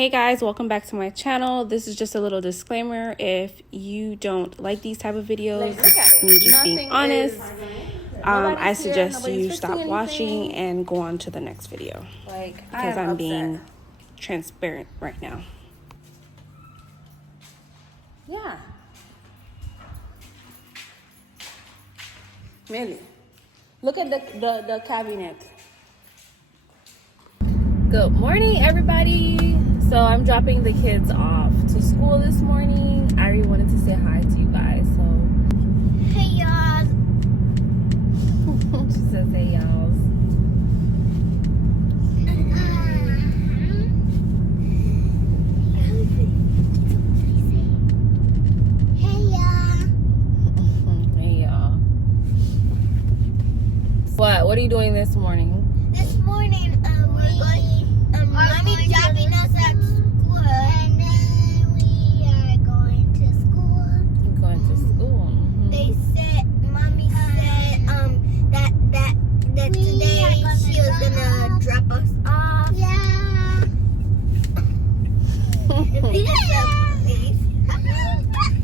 Hey guys, welcome back to my channel. This is just a little disclaimer. If you don't like these type of videos, me just being honest, I suggest you stop watching and go on to the next video, because I'm being transparent right now. Yeah. Really. Look at the cabinet. Good morning, everybody. So I'm dropping the kids off to school this morning. I already wanted to say hi to you guys. So hey y'all. She says hey y'all. Hey y'all. Hey y'all. What are you doing this morning? This morning, we're going. Mommy's dropping us at school, and then we are going to school. You're going to school. Mm-hmm. They said, Mommy said, that today she was gonna drop us off. Yeah.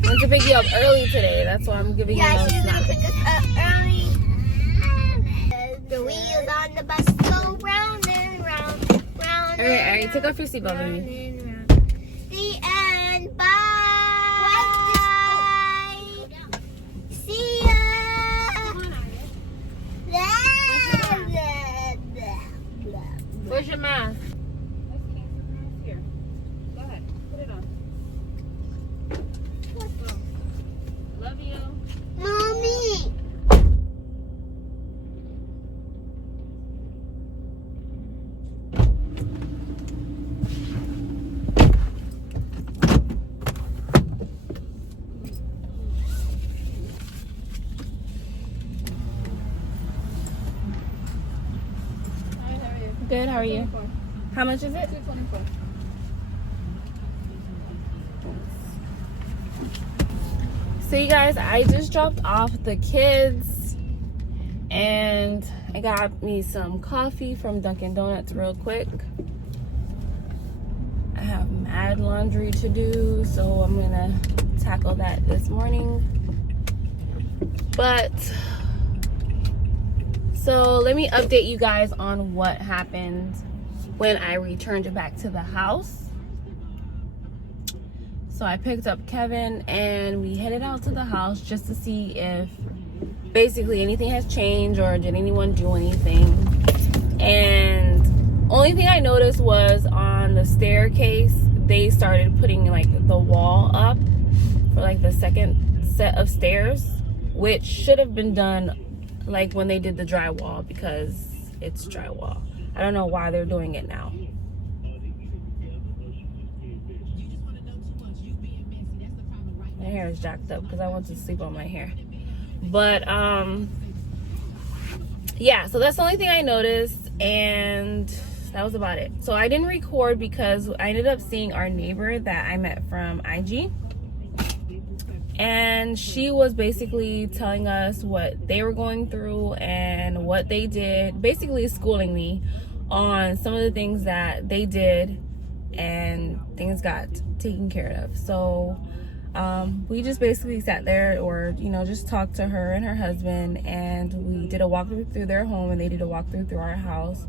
Went to pick you up early today. That's why I'm giving you no she's gonna snacks. pick us up early. The wheels on the bus go round and round. All right, take off your seatbelt, baby. The end. Bye. See ya. Where's your mask? Here. Go ahead. Put it on. Love you. Mommy. Good, how are you? How much is it? $2.24. So you guys, I just dropped off the kids and I got me some coffee from Dunkin' Donuts real quick. I have mad laundry to do, so I'm gonna tackle that this morning. But so let me update you guys on what happened when I returned back to the house. So I picked up Kevin and we headed out to the house just to see if basically anything has changed or did anyone do anything. And only thing I noticed was on the staircase, they started putting like the wall up for like the second set of stairs, which should have been done like when they did the drywall, because it's drywall. I don't know why they're doing it now. My hair is jacked up because I went to sleep on my hair. But yeah, so that's the only thing I noticed, and that was about it. So I didn't record because I ended up seeing our neighbor that I met from IG. And she was basically telling us what they were going through and what they did, basically schooling me on some of the things that they did, and things got taken care of. So we just basically sat there, or just talked to her and her husband, and we did a walkthrough through their home, and they did a walkthrough through our house,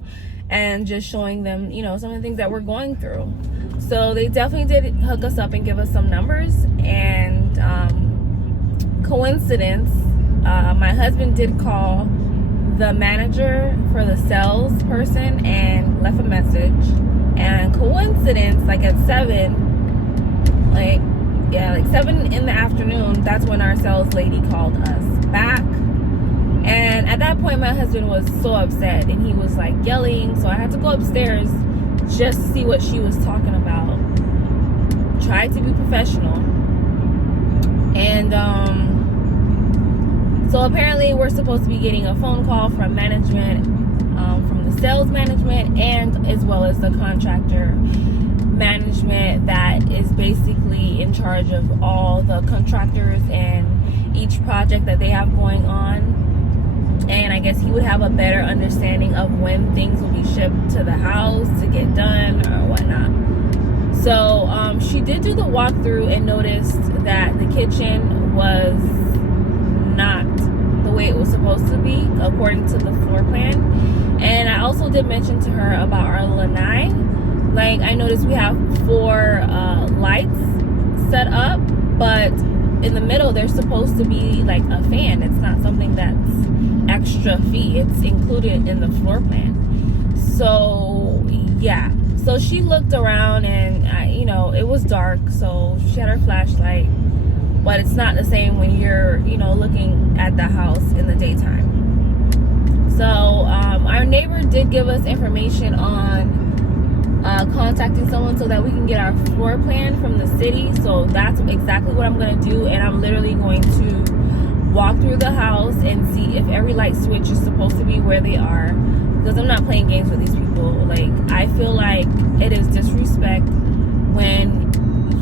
and just showing them some of the things that we're going through. So they definitely did hook us up and give us some numbers. And coincidence, my husband did call the manager for the sales person and left a message. And coincidence, like at 7 in the afternoon, that's when our sales lady called us back. And at that point, my husband was so upset and he was like yelling. So I had to go upstairs just to see what she was talking about. Tried to be professional. And so apparently we're supposed to be getting a phone call from management, from the sales management, and as well as the contractor management that is basically in charge of all the contractors and each project that they have going on. And I guess he would have a better understanding of when things will be shipped to the house to get done or whatnot. So she did do the walkthrough and noticed that the kitchen was not the way it was supposed to be according to the floor plan. And I also did mention to her about our lanai. Like, I noticed we have 4 lights set up, but in the middle there's supposed to be like a fan. It's not something that's extra fee. It's included in the floor plan. So yeah, so she looked around and you know, it was dark, so she had her flashlight, but it's not the same when you're, you know, looking at the house in the daytime. So our neighbor did give us information on contacting someone so that we can get our floor plan from the city. So that's exactly what I'm going to do, and I'm literally going to walk through the house and see if every light switch is supposed to be where they are, because I'm not playing games with these people. Like, I feel like it is disrespect when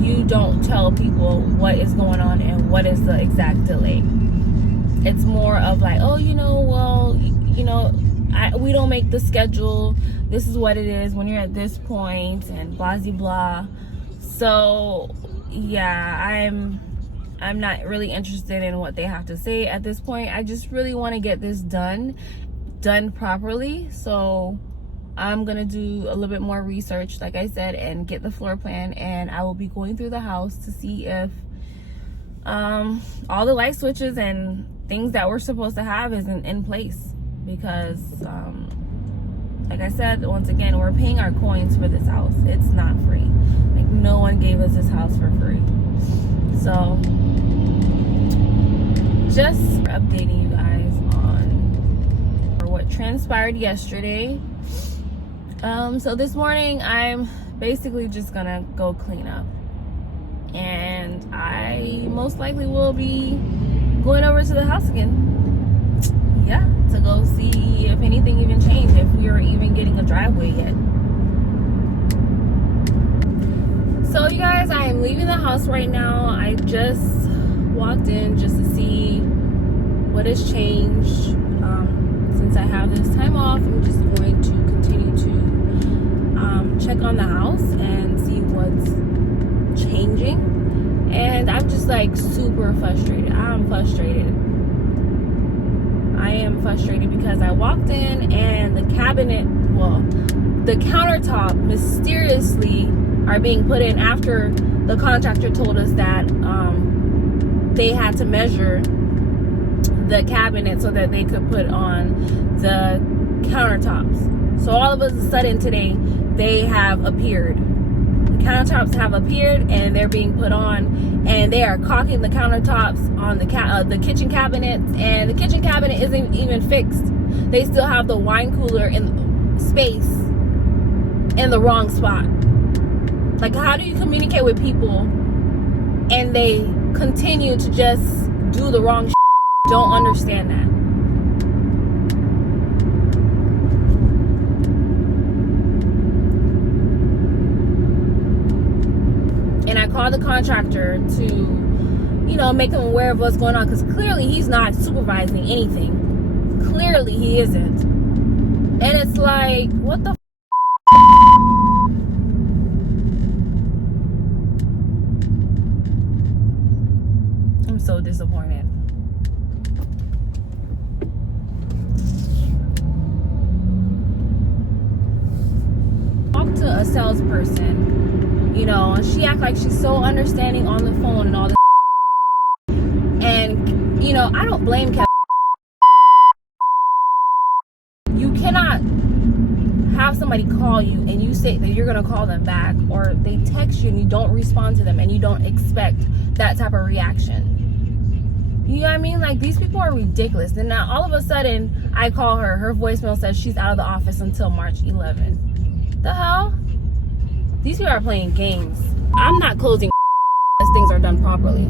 you don't tell people what is going on and what is the exact delay. It's more of like, oh, you know, well, you know, we don't make the schedule. This is what it is when you're at this point, and blah blah blah. So yeah, I'm not really interested in what they have to say at this point. I just really want to get this done properly. So I'm gonna do a little bit more research, like I said, and get the floor plan, and I will be going through the house to see if all the light switches and things that we're supposed to have isn't in place, because like I said, once again, we're paying our coins for this house. It's not free. Like, no one gave us this house for free. So just updating you guys on what transpired yesterday. So this morning I'm basically just gonna go clean up, and I most likely will be going over to the house again, yeah, to go see if anything even changed, if we are even getting a driveway yet. So you guys, I am leaving the house right now. I just walked in just to see what has changed. Since I have this time off, I'm just going to continue to check on the house and see what's changing. And I'm just like super frustrated. I'm frustrated. I am frustrated because I walked in and the cabinet, well, the countertop mysteriously are being put in after the contractor told us that they had to measure the cabinet so that they could put on the countertops. So all of a sudden today, they have appeared. The countertops have appeared and they're being put on, and they are caulking the countertops on the kitchen cabinet, and the kitchen cabinet isn't even fixed. They still have the wine cooler in space in the wrong spot. Like, how do you communicate with people and they continue to just do the wrong shit? Don't understand that. And I called the contractor to, you know, make him aware of what's going on, because clearly he's not supervising anything. Clearly he isn't. And it's like, what the I'm so disappointed. Talk to a salesperson, you know, and she act like she's so understanding on the phone and all this. And, you know, I don't blame Kevin. You cannot have somebody call you and you say that you're going to call them back, or they text you and you don't respond to them and you don't expect that type of reaction. You know what I mean? Like, these people are ridiculous. And now all of a sudden I call her, her voicemail says she's out of the office until March 11th. The hell? These people are playing games. I'm not closing as things are done properly.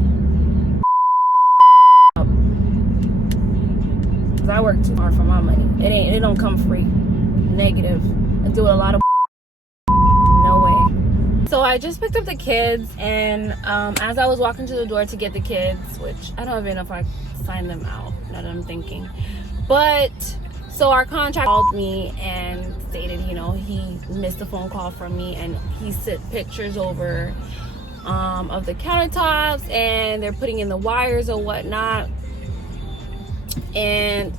Because I work too hard for my money. It don't come free. Negative. I do a lot of no way. So I just picked up the kids, and as I was walking to the door to get the kids, which I don't even know if I signed them out, now that I'm thinking. But So our contractor called me and stated, you know, he missed a phone call from me, and he sent pictures over of the countertops, and they're putting in the wires or whatnot. And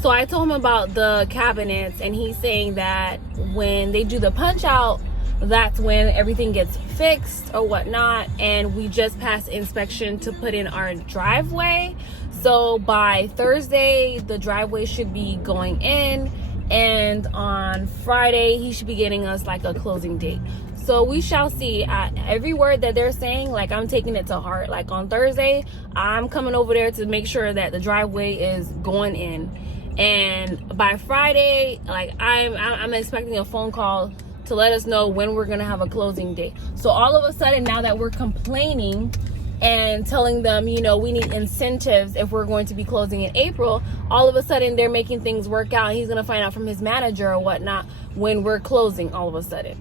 so I told him about the cabinets, and he's saying that when they do the punch out, that's when everything gets fixed or whatnot. And we just passed inspection to put in our driveway. So by Thursday, the driveway should be going in, and on Friday, he should be getting us like a closing date. So we shall see. Every word that they're saying, like, I'm taking it to heart. Like on Thursday, I'm coming over there to make sure that the driveway is going in. And by Friday, like I'm expecting a phone call to let us know when we're gonna have a closing date. So all of a sudden, now that we're complaining and telling them, you know, we need incentives if we're going to be closing in April, all of a sudden they're making things work out, and he's gonna find out from his manager or whatnot when we're closing all of a sudden.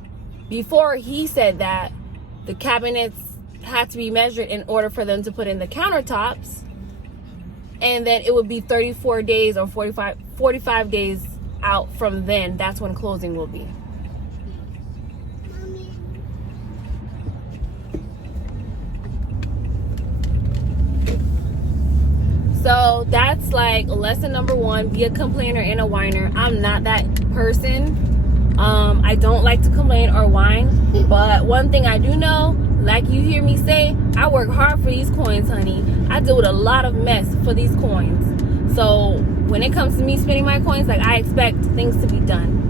Before, he said that the cabinets had to be measured in order for them to put in the countertops, and then it would be 34 days or 45 days out from then. That's when closing will be. So that's like lesson number one: be a complainer and a whiner. I'm not that person. I don't like to complain or whine, but one thing I do know, like you hear me say, I work hard for these coins, honey. I deal with a lot of mess for these coins. So when it comes to me spending my coins, like, I expect things to be done.